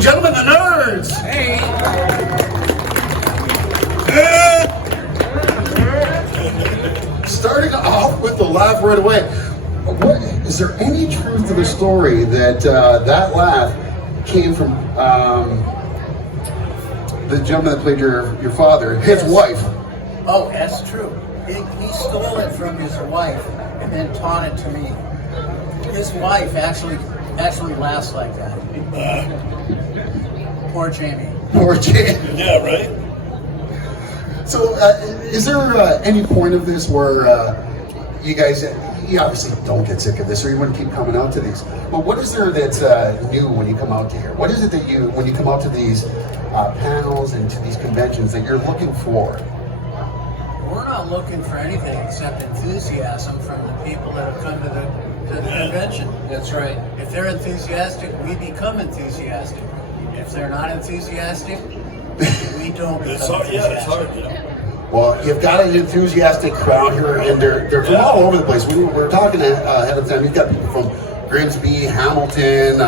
and gentlemen, the nerds. Hey. Starting off with the laugh right away. Is there any truth to the story that that laugh came from the gentleman that played your father, his wife? Oh, that's true. He stole it from his wife and then taught it to me. His wife actually laughs like that. Poor Jamie. Poor Jamie. Yeah, right? So, is there any point of this where you guys, you obviously don't get sick of this, or you wouldn't keep coming out to these? But what is there that's new when you come out to here? What is it that when you come out to these panels and to these conventions, that you're looking for? We're not looking for anything except enthusiasm from the people that have come to the convention. That's right. If they're enthusiastic, we become enthusiastic. If they're not enthusiastic, we don't. It's hard, it's hard, Well, you've got an enthusiastic crowd here, and they're from all over the place. We were talking ahead of time. You've got people from Grimsby, Hamilton,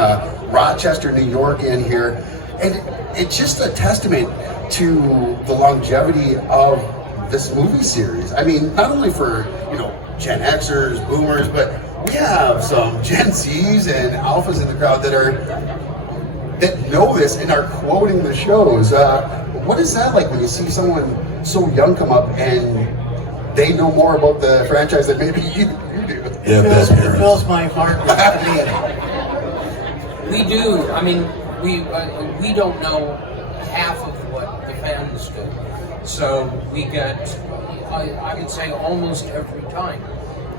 Rochester, New York in here. And it's just a testament to the longevity of this movie series. I mean, not only for, Gen Xers, Boomers, but we have some Gen Zs and Alphas in the crowd that know this and are quoting the shows. What is that like when you see someone so young come up and they know more about the franchise than maybe you do? It fills my heart with pride. We do. I mean, we don't know half of what the fans do. So we get, I would say almost every time,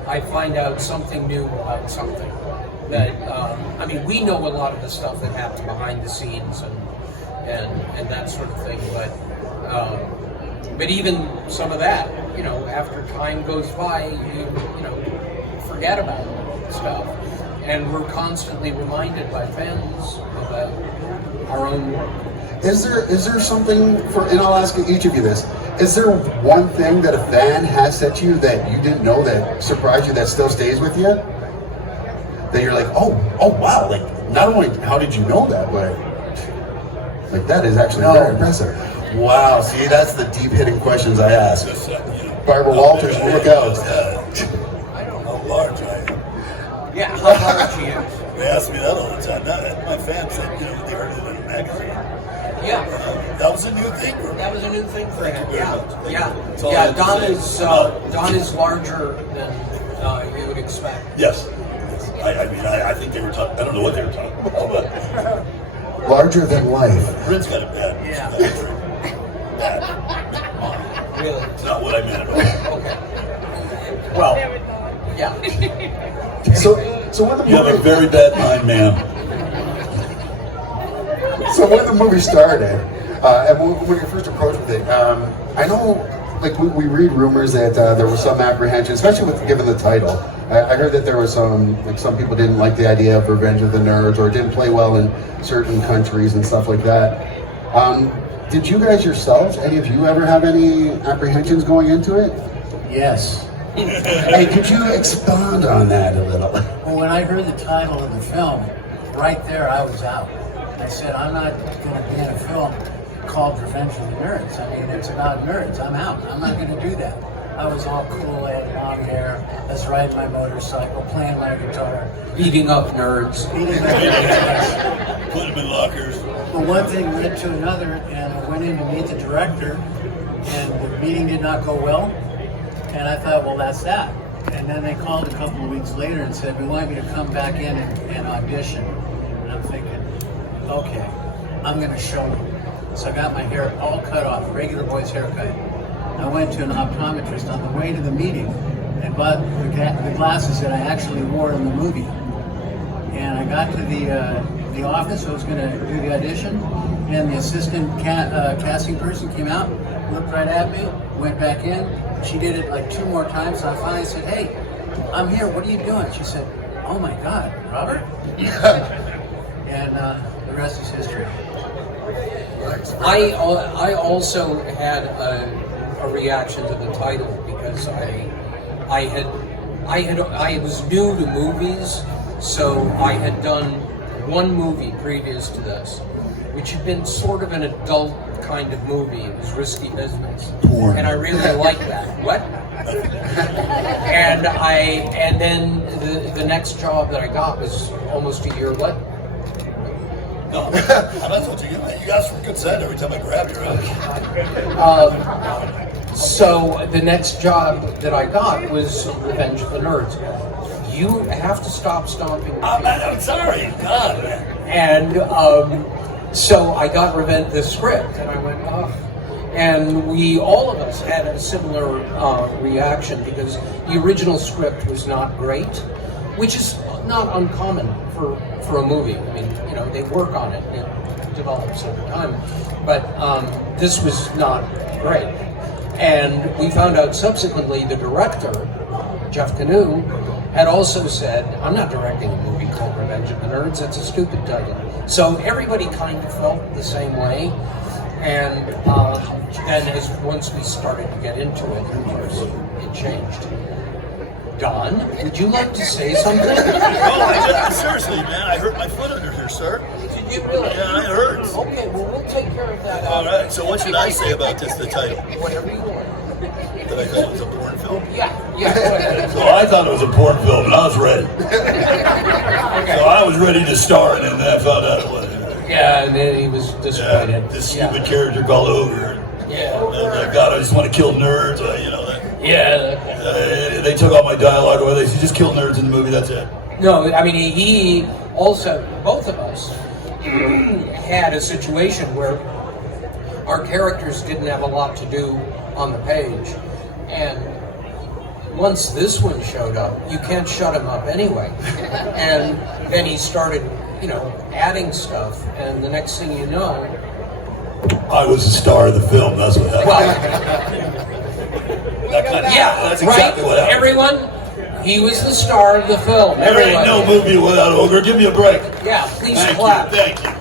I find out something new about something. That we know a lot of the stuff that happens behind the scenes and that sort of thing, but even some of that, after time goes by, you forget about stuff, and we're constantly reminded by fans about our own work. Is there something and I'll ask each of you this, is there one thing that a fan has said to you that you didn't know that surprised you, that still stays with you? That you're like, oh wow, like, not only how did you know that, but like, that is actually very impressive. Wow, see, that's the deep hitting questions I ask. Barbara Walters, look out. I don't know how large I am. Yeah, how large he is. They ask me that all the time. My fans said, they heard it in a magazine. Yeah. That was a new thing. That was a new thing for him. Yeah. Don is larger than you would expect. Yes. I think they were talking. I don't know what they were talking about, but larger than life. Brent's got a bad. Yeah. Bad. Really? It's not what I meant at all. Okay. Well, Yeah. so when the You have a movie, very bad mind, ma'am. so when the movie started, and when you first approached with it, I know, like, we read rumors that there was some apprehension, especially given the title. I heard that there was some people didn't like the idea of Revenge of the Nerds, or it didn't play well in certain countries and stuff like that. Did you guys yourselves, any of you, ever have any apprehensions going into it? Yes. Hey, could you expound on that a little? Well, when I heard the title of the film, right there I was out. I said, I'm not going to be in a film called Revenge of the Nerds. I mean, it's about nerds. I'm out. I'm not going to do that. I was all cool, I had long hair, I was riding my motorcycle, playing my guitar. Beating up nerds. Eating my nerds. Put them in lockers. Well, one thing led to another, and I went in to meet the director, and the meeting did not go well. And I thought, well, that's that. And then they called a couple of weeks later and said, we want you to come back in and audition. And I'm thinking, okay, I'm going to show them. So I got my hair all cut off, regular boy's haircut. I went to an optometrist on the way to the meeting and bought the glasses that I actually wore in the movie. And I got to the office, I was going to do the audition, and the assistant casting person came out, looked right at me, went back in. She did it like 2 more times, and I finally said, hey, I'm here, what are you doing? She said, oh my God, Robert? And the rest is history. I also had a reaction to the title because I was new to movies, so I had done one movie previous to this, which had been sort of an adult kind of movie. It was risky business, Porn. and I really liked that. What? and then the next job that I got was almost a year later. No, I'm not supposed to get that. You ask for consent every time I grab you, right? So the next job that I got was Revenge of the Nerds. You have to stop stomping. I'm sorry. God, man. And so I got the script, and I went, oh. And all of us had a similar reaction because the original script was not great, which is not uncommon for a movie. I mean, they work on it, it develops over time. But this was not great. And we found out subsequently the director, Jeff Canoe, had also said, I'm not directing a movie called Revenge of the Nerds, that's a stupid title. So everybody kind of felt the same way. And then once we started to get into it, of course, it changed. Don, would you like to say something? Seriously, man, I hurt my foot under here, sir. Did you really? Yeah, it hurts. Okay, well, we'll take care of that. All right, so what should I say about this, the title? Whatever you want. That I thought it was a porn film? Yeah, go ahead. So I thought it was a porn film, and I was ready. Okay. So I was ready to star in it, and then I found out it wasn't. Yeah, and then he was disappointed. This stupid character called Ogre. Yeah. God, I just want to kill nerds. Yeah. They took all my dialogue away. They said, just kill nerds in the movie, that's it. No, I mean, he also, both of us, had a situation where our characters didn't have a lot to do on the page. And once this one showed up, you can't shut him up anyway. And then he started, adding stuff. And the next thing you know... I was the star of the film, that's what happened. Well, That's exactly what happened. Everyone, he was the star of the film. There ain't no movie without Ogre. Give me a break. Yeah, please Thank clap. you. Thank you.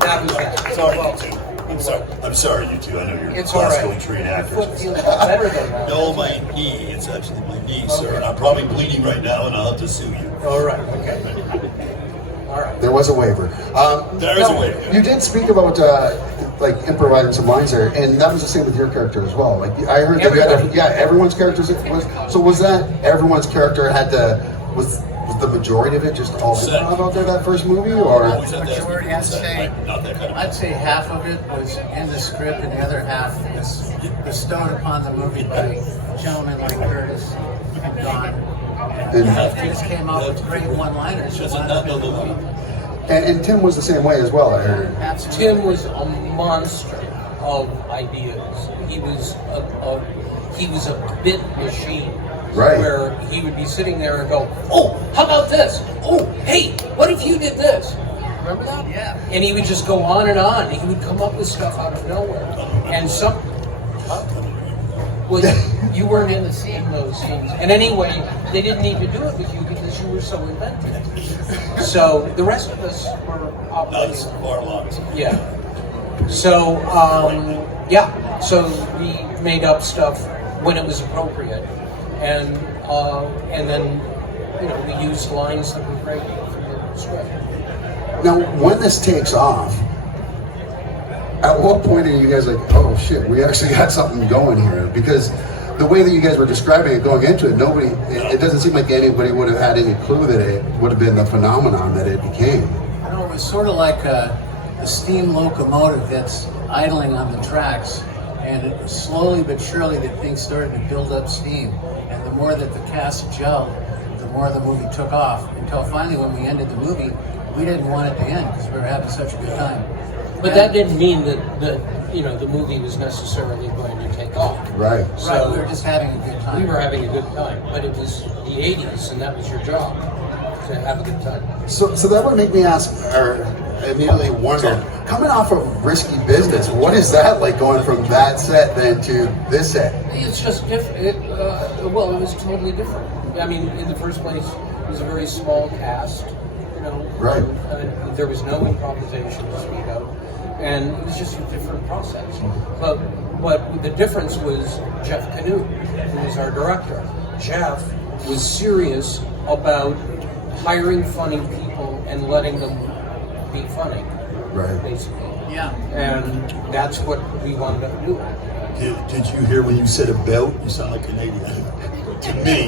That was that. Sorry, you two. I'm sorry, you two. I know you're It's all classically right. trained Your foot actors. feels better than that. No, my knee. It's actually my knee, sir. And I'm probably bleeding right now, and I'll have to sue you. All right, okay. All right. There was a waiver. There is a waiver. You did speak about improvising some lines there, and that was the same with your character as well. Like I heard that you had everyone's characters. Was that everyone's character was the majority of it just all improv out there that first movie, or? Majority, I'd say half of it was in the script, and the other half was bestowed upon the movie by gentlemen like Curtis and Don. And they just came up with great one-liners. And Tim was the same way as well, I heard. Absolutely. Tim was a monster of ideas. He was a bit machine. Right. Where he would be sitting there and go, oh, how about this? Oh, hey, what if you did this? Remember that? Yeah. And he would just go on and on. He would come up with stuff out of nowhere. And well, you weren't in those scenes. And anyway, they didn't even do it with you because you were so inventive. So the rest of us were operating. Far along. Yeah. So, so we made up stuff when it was appropriate. And then, we used lines that were great from the script. Now, when this takes off, at what point are you guys like, oh shit, we actually got something going here? Because the way that you guys were describing it going into it, it doesn't seem like anybody would have had any clue that it would have been the phenomenon that it became. It was sort of like a steam locomotive that's idling on the tracks, and it slowly but surely that things started to build up steam. And the more that the cast gelled, the more the movie took off. Until finally, when we ended the movie, we didn't want it to end because we were having such a good time. But that didn't mean that the movie was necessarily going to take off. Right. So we were just having a good time. We were having a good time, but it was the 80s, and that was your job, to have a good time. So that would make me ask, or immediately wonder, coming off of Risky Business, what is that like going from that set then to this set? It's just different. It was totally different. I mean, in the first place, it was a very small cast, Right. There was no improvisation to speak of, and it was just a different process. But the difference was Jeff Canoe, who was our director. Jeff was serious about hiring funny people and letting them be funny, Right. basically. Yeah. And that's what we wanted to do. Did you hear when you said about? You sound like Canadian to me.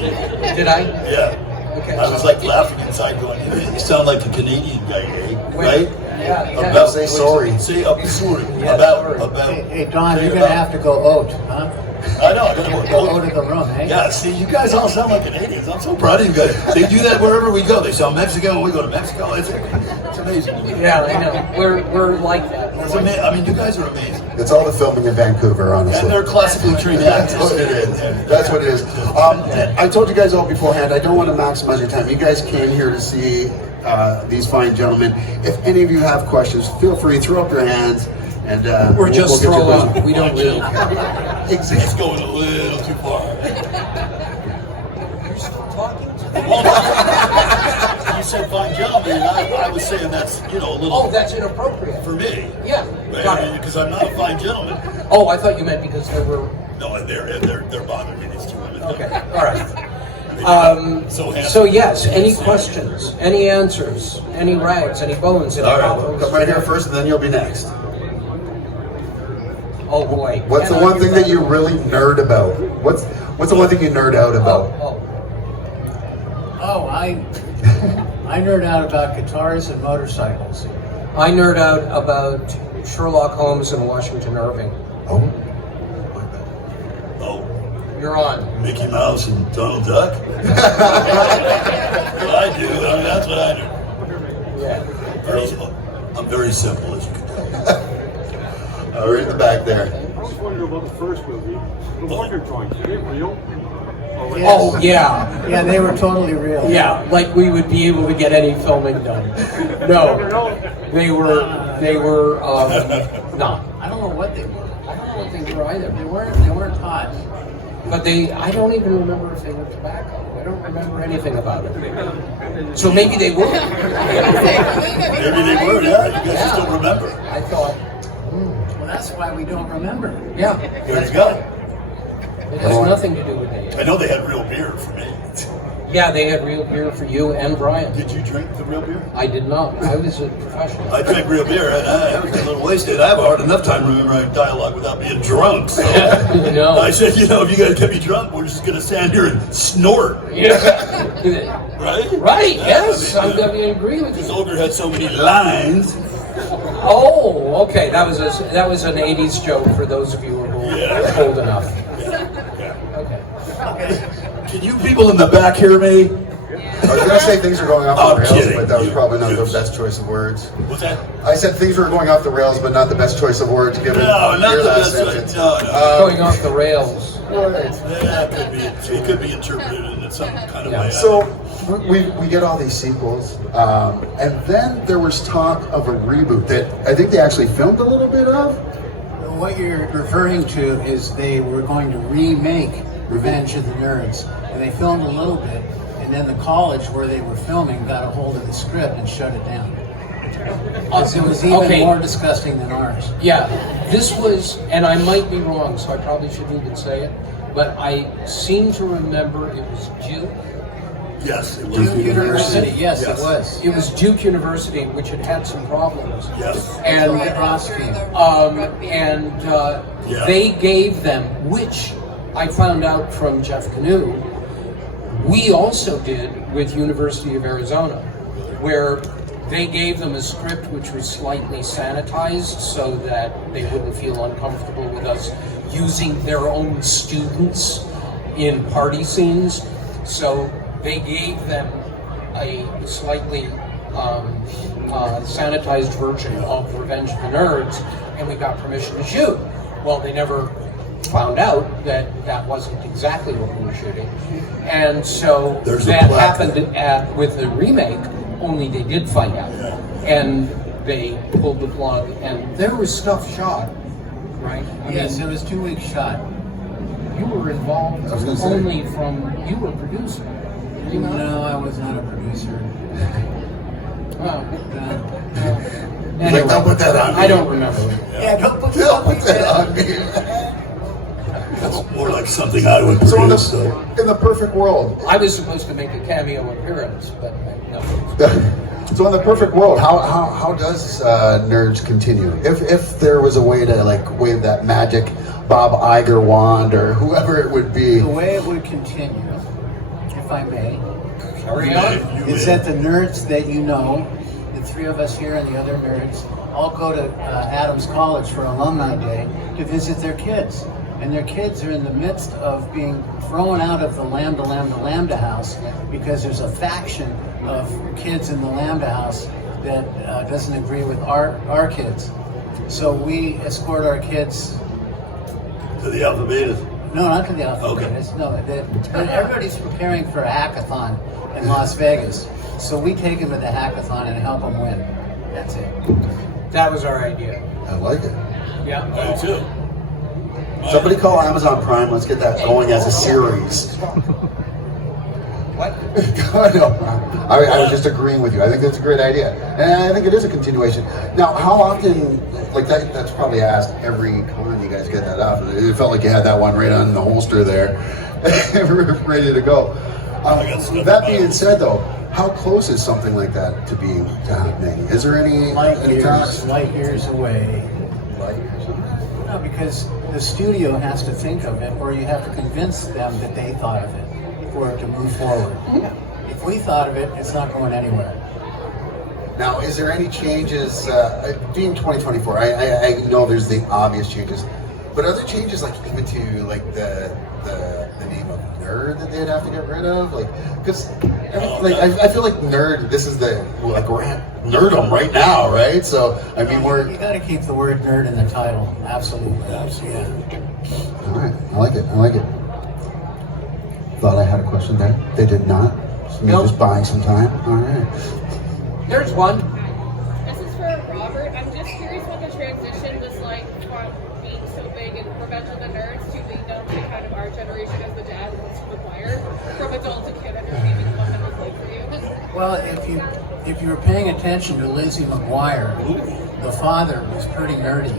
Did I? Yeah. Okay. I was like laughing inside, going, "You sound like a Canadian guy, eh? Right? Yeah. yeah. About say sorry. Say up sorry. Yeah, About sorry. about. Hey, Don, Say you're going to about. have to go out, huh? I know. I gotta Go go. out of the room, eh? Yeah, see, you guys all sound like Canadians. I'm so proud of you guys. They do that wherever we go. They sound Mexican when we go to Mexico. It's amazing. Yeah, I know. We're like that. It's amazing. I mean, you guys are amazing. It's all the filming in Vancouver, honestly. And they're classically trained That's actors. what it is. That's what it is. I told you guys all beforehand, I don't want to maximize your time. You guys came here to see these fine gentlemen. If any of you have questions, feel free, throw up your hands. And We're just we'll get throw your up. questions. We don't really care. It's going a little too far. You're still talking to me. You said fine gentlemen, and I was saying that's, a little Oh, that's inappropriate. for me. Yeah. Got it. Because I'm not a fine gentleman. Oh, I thought you meant because there were. No, they're bothering me, these two women. Okay. All right. So handsome. So yes, any questions, any answers, any rags, any bones, any All right. problems? Come right here first, and then you'll be next. Oh boy. What's the Can I one do thing that you really nerd about? What's the one thing you nerd out about? Oh, Oh, I nerd out about guitars and motorcycles. oh. I nerd out about Sherlock Holmes and Washington Irving. Oh, Oh, You're on. Mickey Mouse and Donald Duck? What I do, that's what I do. Yeah. I'm very simple, as you can tell. right in the back there. I was wondering about the first movie. The Wonder Drawings, are they real? Or Yes. Oh yeah. Yeah, they were totally real. Yeah, like we would be able to get any filming done. No, they were no. I don't know what they were. I don't know if they were either. They weren't hot. But I don't even remember if they were tobacco. I don't remember anything about it. So maybe they were. Maybe they were, yeah. You guys just don't remember. I thought, Well, that's why we don't remember. yeah, There you go. it has nothing to do with it. I know they had real beer for me. Yeah, they had real beer for you and Brian. Did you drink the real beer? I did not. I was a professional. I drank real beer, and I was a little wasted. I have a hard enough time remembering dialogue without being drunk. So No. I said, if you guys get me drunk, we're just going to stand here and snort. Yeah. Right? Right, Yeah, yes, I I'm mean, going to agree with This you. ogre had so many lines. Oh, okay, that was an 80s joke for those of you who are old enough. Okay. Can you people in the back hear me? I was gonna say things are going off I'm the rails, kidding. but that was probably not the You- best choice of words. What's that? I said things were going off the rails, but not the best choice of words given No, not your the last best. sentence. No. Going off the rails. That could be. It could be interpreted in some kind of Yeah. way. So we get all these sequels, and then there was talk of a reboot that I think they actually filmed a little bit of. What you're referring to is they were going to remake Revenge of the Nerds, and they filmed a little bit, and then the college where they were filming got a hold of the script and shut it down. 'Cause it was even Okay. more disgusting than ours. Yeah, this was, and I might be wrong, so I probably shouldn't even say it, but I seem to remember it was Duke. Yes, it was. Duke University, yes, Yes. it was. It was Duke University, which had had some problems. Yes. And Red Ross came. Yeah. they gave them, which I found out from Jeff Canoe, we also did with University of Arizona, where they gave them a script which was slightly sanitized so that they wouldn't feel uncomfortable with us using their own students in party scenes. So they gave them a slightly sanitized version of Revenge of the Nerds, and we got permission to shoot. Well, they never found out that that wasn't exactly what we were shooting, and so There's a that plaque happened with the remake. Only they did find out, and they pulled the plug, and there was stuff shot, right? I Yes, mean, it was 2 weeks shot. you were involved I was gonna say. only you were a producer. Were you not? No, I was not a producer. Oh. Like, don't put that on me. I don't remember. Yeah, don't put Don't put that on me. That's more like something I would So produce. So. in the perfect world, I was supposed to make a cameo appearance, but no. So in the perfect world, how does Nerds continue? If there was a way to like wave that magic Bob Iger wand or whoever it would be. The way it would continue, if I may, Carry on. is that the nerds that you know, the three of us here and the other nerds, all go to Adams College for Alumni Day to visit their kids. And their kids are in the midst of being thrown out of the Lambda house because there's a faction of kids in the Lambda house that doesn't agree with our kids. So we escort our kids. To the Alpha Betas. No, not to the Alpha Okay. Betas. No, everybody's preparing for a hackathon in Las Vegas. So we take them to the hackathon and help them win. That's it. That was our idea. I like it. Yeah. I do too. Somebody call Amazon Prime. Let's get that going as a series. What? No, I was just agreeing with you. I think that's a great idea, and I think it is a continuation. Now, how often, like that's probably asked every con you guys get that up. It felt like you had that one right on the holster there, ready to go. That being said, though, how close is something like that to happening? Is there any talks? Light years away. Light years. No, because the studio has to think of it, or you have to convince them that they thought of it for it to move forward. If we thought of it, it's not going anywhere. Now, is there any changes, being 2024, I know there's the obvious changes, but are there changes like even to like the name of nerd that they'd have to get rid of? Like, because like I feel like nerd, this is the, like we're at nerdum right now, right? So, I mean, You got to keep the word nerd in the title. Absolutely. Yeah. All right, I like it. Thought I had a question there. They did not. So me Nope. just buying some time. All right. There's one. This is for Robert. I'm just curious what the transition was like from being so big in Revenge of the Nerds to being known to kind of our generation as the dad and what's required from adult to kid understanding what that was like for you. Well, if you were paying attention to Lizzie McGuire, the father was pretty nerdy.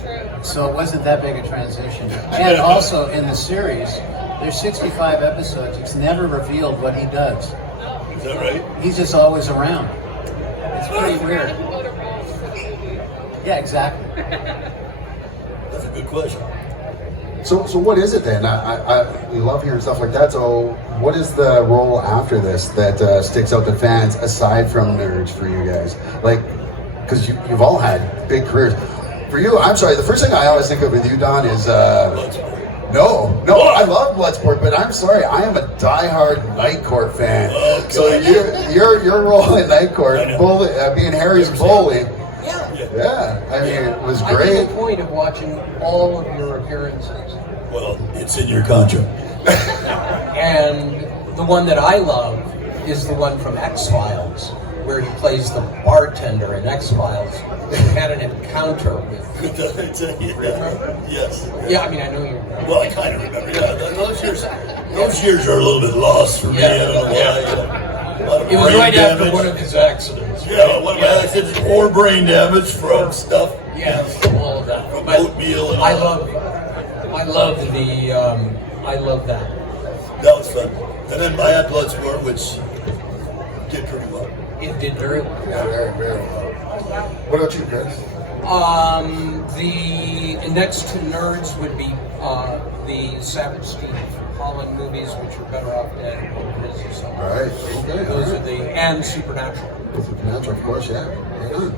True. So it wasn't that big a transition. And also in the series, there's 65 episodes. It's never revealed what he does. Is that right? He's just always around. It's pretty How weird. did you go to Rome for the movie? Yeah, exactly. That's a good question. So what is it then? We love hearing stuff like that. So what is the role after this that sticks out to fans aside from nerds for you guys? Like, because you've all had big careers. For you, I'm sorry. The first thing I always think of with you, Don, is no. I love Bloodsport, but I'm sorry. I am a diehard Night Court fan. Okay. So your role in Night Court, being Harry's bully. Yeah, I mean, it was I great. made a point of watching all of your appearances. Well, it's in your contract. And the one that I love is the one from X-Files, where he plays the bartender in X-Files. He had an encounter with... Remember? Yes. Yeah, I mean, I know you remember. Well, I kind of remember. Yeah, those years are a little bit lost for me. I don't know why. It was right after one of his accidents. Yeah, one of my accidents, or brain damage from stuff. Yeah, all of that. From But oatmeal and I all love that. that was fun. And then I had Bloodsport, which did pretty well. It did very well. Yeah, very, very well. What about you, Chris? The next to nerds would be the Savage Steve Holland movies, which are better off dead or his or something. All right. Okay. Those are and Supernatural. Supernatural, of course, yeah. Right on.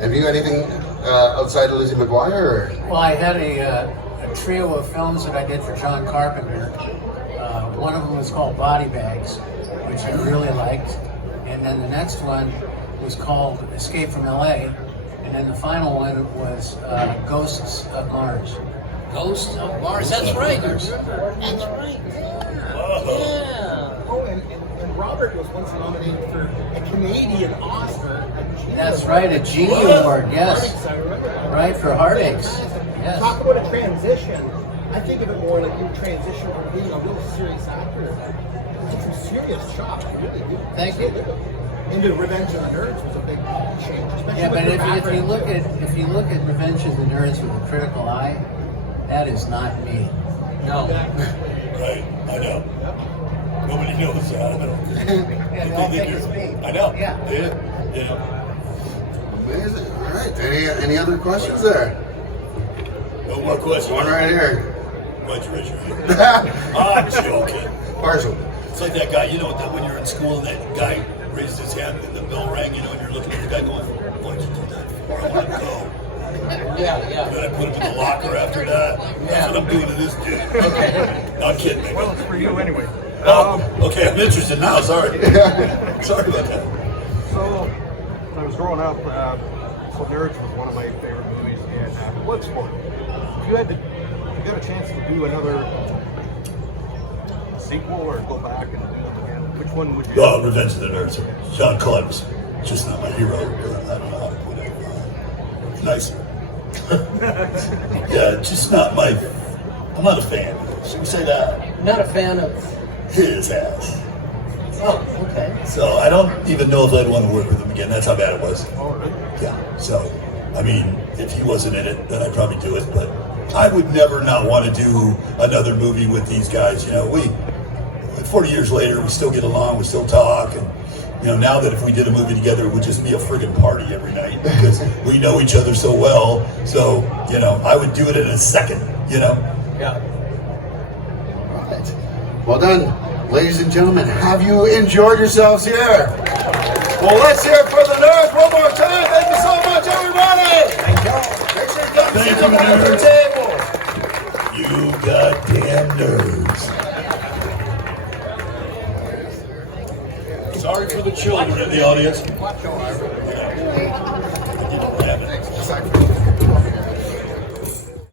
Have you anything outside of Lizzie McGuire? Or? Well, I had a trio of films that I did for John Carpenter. One of them was called Body Bags, which I really liked. And then the next one was called Escape from LA. And then the final one was Ghosts of Mars. Ghost of Mars. That's right. That's right. Yeah. Oh, and Robert was once nominated for a Canadian Oscar. That's right, a Genie Award, yes. Heartaches, I remember that. Right, for Heartaches. Yes. Talk about a transition. I think of it more like you transition from being a real serious actor. You took some serious shots, I really do. Thank you. Into Revenge of the Nerds was a big change. Especially Yeah, but with your if you look at Revenge of the Nerds with a critical eye, that is not me. No. Right, I know. Nobody knows that. I don't think. Yeah, they all think it's me. I know. Yeah. Yeah. You know. Amazing. All right. Any other questions there? No more questions. One right here. Why'd you raise your hand? I'm joking. Partial. It's like that guy, you know, that when you're in school and that guy raised his hand and the bell rang, you know, and you're looking at the guy going, why'd you do that for? I want to go. Yeah, And yeah. then I put him in the locker after that. That's what I'm doing to this dude. Okay. Not kidding me. Well, it's for you anyway. Oh, okay, I'm interested now. Sorry. Sorry about that. So, when I was growing up, so Nerds was one of my favorite movies, and Bloodsport. If you got a chance to do another sequel or go back and do them again, which one would you? Oh, Revenge of the Nerds. John Claude was just not my hero. I don't know how to put it. Nice. Yeah, just not my. I'm not a fan. Should we say that? Not a fan of. His ass. Oh, okay. So I don't even know if I'd want to work with him again. That's how bad it was. Oh, really? Yeah. So, I mean, if he wasn't in it, then I'd probably do it. But I would never not want to do another movie with these guys. You know, 40 years later, we still get along, we still talk, and you know, now that if we did a movie together, it would just be a friggin' party every night because we know each other so well. So, you know, I would do it in a second. You know. Yeah. All right. Well done, ladies and gentlemen. Have you enjoyed yourselves here? Well, let's hear it for the nerds one more time. Thank you so much, everybody. Thank you. Make sure you come Thank see you, them at the nerds. table. You goddamn nerds. Sorry for the children in the audience.